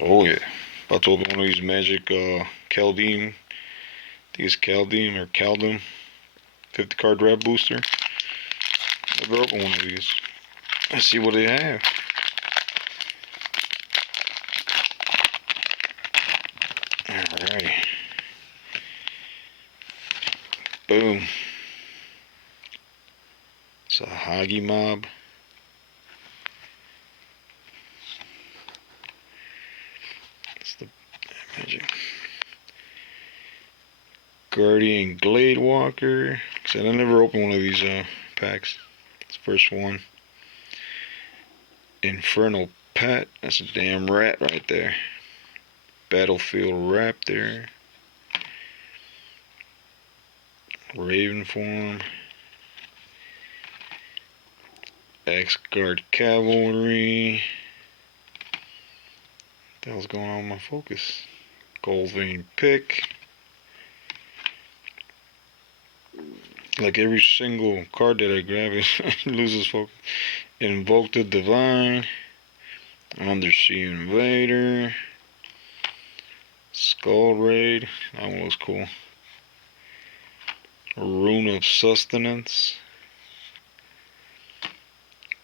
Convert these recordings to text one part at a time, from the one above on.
Oh yeah. About to open one of these magic Kaldheim. I think it's Kaldheim or Kaldheim. 50 card draft booster. Never opened one of these. Let's see what they have. Alrighty. Boom. It's a Hagi Mob. It's the magic. Guardian Glade Walker. Said I never opened one of these packs. It's the first one. Infernal Pet. That's a damn rat right there. Battlefield Raptor. Raven form. X-Guard Cavalry. What the hell's going on with my focus? Gold Vein Pick. Like every single card that I grab it loses focus. Invoke the Divine. Undersea Invader. Skull Raid. That one was cool. Rune of Sustenance.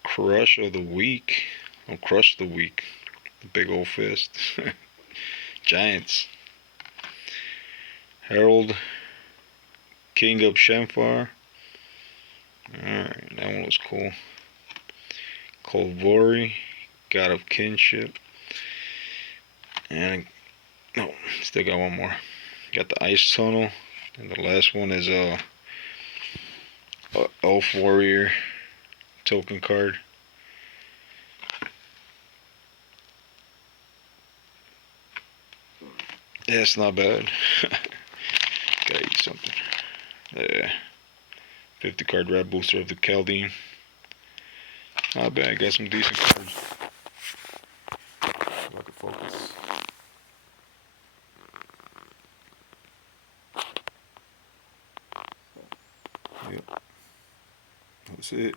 Crush of the Weak. Oh, Crush the Weak. The big old fist. Giants. Herald. King of Shamfar. Alright, that one was cool. Kolvori. God of Kinship. And, no, still got one more. Got the Ice Tunnel. And the last one is Elf Warrior token card. Yeah, it's not bad. Gotta eat something. Yeah. 50 card red booster of the Kaldheim. Not bad. Got some decent cards. If I could focus. Yep. That's it.